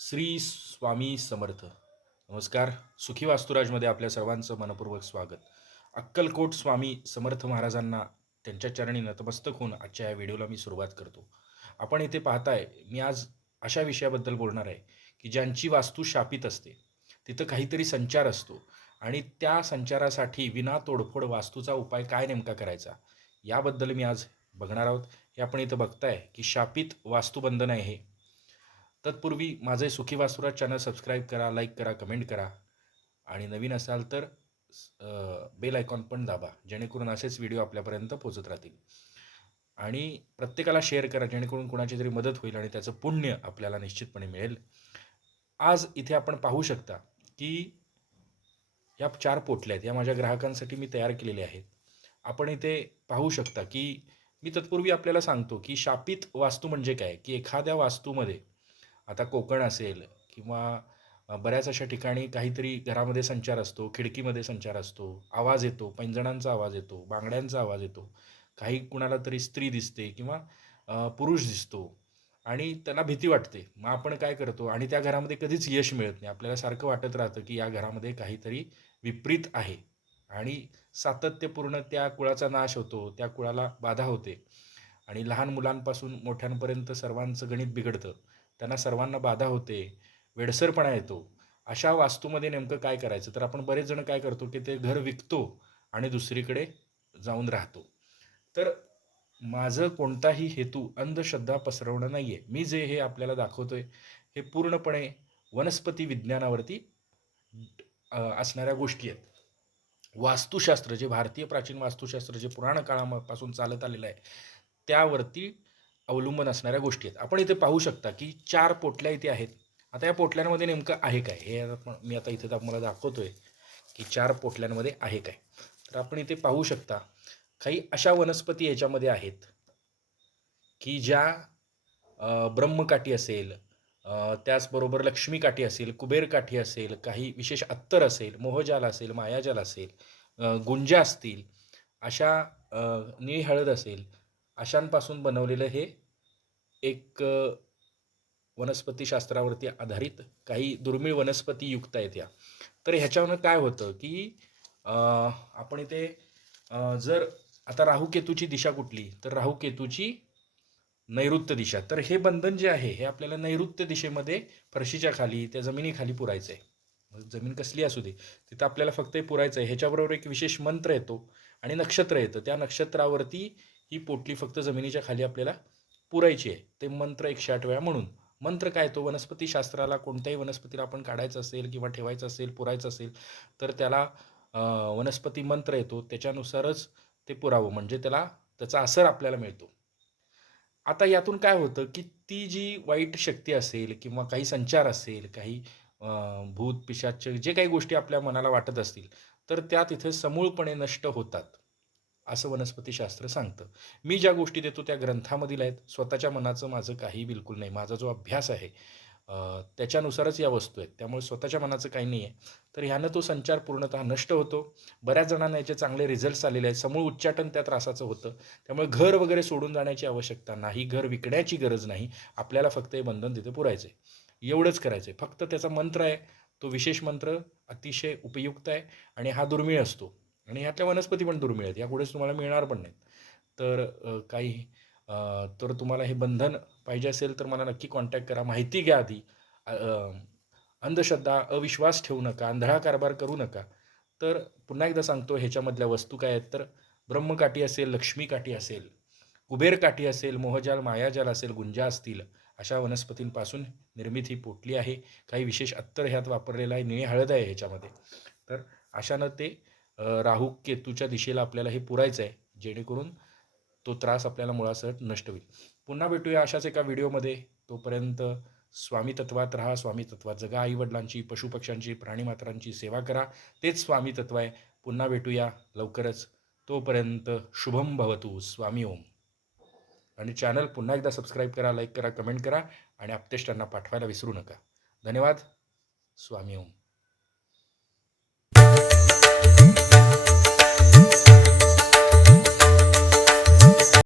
श्री स्वामी समर्थ. नमस्कार. सुखी वास्तुराजमध्ये आपल्या सर्वांचं मनपूर्वक स्वागत. अक्कलकोट स्वामी समर्थ महाराजांना त्यांच्या चरणी नतमस्तक होऊन आजच्या या व्हिडिओला मी सुरुवात करतो. आपण इथे पाहताय मी आज अशा विषयाबद्दल बोलणार आहे की ज्यांची वास्तू शापित असते तिथं काहीतरी संचार असतो आणि त्या संचारासाठी विना तोडफोड वास्तूचा उपाय काय नेमका करायचा याबद्दल मी आज बघणार आहोत. हे आपण इथं बघताय की शापित वास्तुबंधन आहे हे. तत्पूर्वी माझे सुखी वासुराज चॅनल सबस्क्राईब करा लाईक करा कमेंट करा. आणि नवीन असाल तर बेल आयकॉन पण दाबा जेणेकरून असेच व्हिडिओ आपल्यापर्यंत पोचत राहतील. आणि प्रत्येकाला शेअर करा जेणेकरून कोणाची तरी मदत होईल आणि त्याचं पुण्य आपल्याला निश्चितपणे मिळेल. आज इथे आपण पाहू शकता की या चार पोटल्या आहेत या माझ्या ग्राहकांसाठी मी तयार केलेल्या आहेत. आपण इथे पाहू शकता की मी तत्पूर्वी आपल्याला सांगतो की शापित वास्तू म्हणजे काय? की एखाद्या वास्तूमध्ये आता कोकण असेल किंवा बऱ्याच अशा ठिकाणी काहीतरी घरामध्ये संचार असतो खिडकीमध्ये संचार असतो आवाज येतो पैंजणांचा आवाज येतो बांगड्यांचा आवाज येतो. काही कुणाला तरी स्त्री दिसते किंवा पुरुष दिसतो आणि त्याला भीती वाटते. मग आपण काय करतो आणि त्या घरामध्ये कधीच यश मिळत नाही. आपल्याला सारखं वाटत राहतं की या घरामध्ये काहीतरी विपरीत आहे आणि सातत्यपूर्ण त्या कुळाचा नाश होतो त्या कुळाला बाधा होते आणि लहान मुलांपासून मोठ्यांपर्यंत सर्वांचं गणित बिघडतं. त्यांना सर्वांना बाधा होते वेडसरपणा येतो. अशा वास्तूमध्ये नेमकं काय करायचं? तर आपण बरेच जण काय करतो की ते घर विकतो आणि दुसरीकडे जाऊन राहतो. तर माझं कोणताही हेतू अंधश्रद्धा पसरवणं नाही आहे मी जे हे आपल्याला दाखवतोय हे पूर्णपणे वनस्पती विज्ञानावरती असणाऱ्या गोष्टी आहेत. वास्तुशास्त्र जे भारतीय प्राचीन वास्तुशास्त्र जे पुराण काळापासून चालत आलेलं आहे त्यावरती अवलंबून असणाऱ्या गोष्टी आहेत. आपण इथे पाहू शकता की चार पोटल्या इथे आहेत. आता या पोटल्यांमध्ये नेमकं आहे काय? हे आता मी आता इथे तुम्हाला आहे की चार पोटल्यांमध्ये आहे काय. तर आपण इथे पाहू शकता काही अशा वनस्पती याच्यामध्ये आहेत की ज्या ब्रह्मकाठी असेल त्याचबरोबर लक्ष्मीकाठी असेल कुबेरकाठी असेल काही विशेष अत्तर असेल मोहजाल असेल मायाजाल असेल गुंजा असतील अशा निळी हळद असेल अशांपासून बनवलेलं हे एक वनस्पतीशास्त्रावरती आधारित काही दुर्मिळ वनस्पती युक्त आहेत या. तर ह्याच्यावरनं काय होतं की आपण इथे जर आता राहू केतूची दिशा कुठली तर राहू केतूची नैऋत्य दिशा. तर हे बंधन जे आहे हे आपल्याला नैऋत्य दिशेमध्ये फरशीच्या खाली त्या जमिनीखाली पुरायचं आहे. जमीन कसली असू दे तिथं आपल्याला फक्त हे पुरायचं आहे. ह्याच्याबरोबर एक विशेष मंत्र येतो आणि नक्षत्र येतं. त्या नक्षत्रावरती ही पोटली फक्त जमिनीच्या खाली आपल्याला पुरायची आहे. ते मंत्र एकशे आठ वेळा म्हणून. मंत्र काय तो वनस्पतीशास्त्राला कोणत्याही वनस्पतीला आपण काढायचं असेल किंवा ठेवायचं असेल पुरायचं असेल तर त्याला वनस्पती मंत्र येतो. त्याच्यानुसारच ते पुरावं. म्हणजे त्याला त्याचा असर आपल्याला मिळतो. आता यातून काय होतं की ती जी वाईट शक्ती असेल किंवा काही संचार असेल काही भूत पिशाच जे काही गोष्टी आपल्या मनाला वाटत असतील तर त्या तिथे समूळपणे नष्ट होतात. असं वनस्पतीशास्त्र सांगतं. मी ज्या गोष्टी देतो त्या ग्रंथामधील आहेत. स्वतःच्या मनाचं माझं काही बिलकुल नाही. माझा जो अभ्यास आहे त्याच्यानुसारच या वस्तू आहेत. त्यामुळे स्वतःच्या मनाचं काही नाही आहे. तर ह्यानं तो संचार पूर्णतः नष्ट होतो. बऱ्याच जणांना याचे चांगले रिझल्ट्स आलेले आहेत. समूळ उच्चाटन त्या त्रासाचं होतं. त्यामुळे घर वगैरे सोडून जाण्याची आवश्यकता नाही. घर विकण्याची गरज नाही. आपल्याला फक्त हे बंधन तिथे पुरायचं आहे एवढंच करायचं आहे फक्त त्याचा मंत्र आहे. तो विशेष मंत्र अतिशय उपयुक्त आहे. आणि हा दुर्मिळ असतो. आणि ह्यातल्या वनस्पती पण दुर्मिळ आहेत यापुढेच तुम्हाला मिळणार पण नाहीत. तर काही तर तुम्हाला हे बंधन पाहिजे असेल तर मला नक्की कॉन्टॅक्ट करा. माहिती घ्या आधी. अंधश्रद्धा अविश्वास ठेवू नका अंधळा कारभार करू नका. तर पुन्हा एकदा सांगतो ह्याच्यामधल्या वस्तू काय आहेत तर ब्रह्मकाठी असेल लक्ष्मीकाठी असेल कुबेरकाठी असेल मोहजाल मायाजाल असेल गुंजा असतील अशा वनस्पतींपासून निर्मित ही पोटली आहे. काही विशेष अत्तर ह्यात वापरलेला आहे निळी हळद आहे ह्याच्यामध्ये. तर अशानं ते राहू केतूच्या दिशेला आपल्याला हे पुरायचं आहे जेणेकरून तो त्रास आपल्याला मुळासकट नष्ट होईल. पुन्हा भेटूया अशाच एका व्हिडिओमध्ये. तोपर्यंत स्वामी तत्वात राहा स्वामी तत्वात जगा. आईवडिलांची पशुपक्ष्यांची प्राणीमात्रांची सेवा करा. तेच स्वामी तत्व आहे. पुन्हा भेटूया लवकरच. तोपर्यंत शुभम भवतू. स्वामी ओम. आणि चॅनल पुन्हा एकदा सबस्क्राईब करा लाईक करा कमेंट करा आणि आपतेष्टांना पाठवायला विसरू नका. धन्यवाद. स्वामी ओम.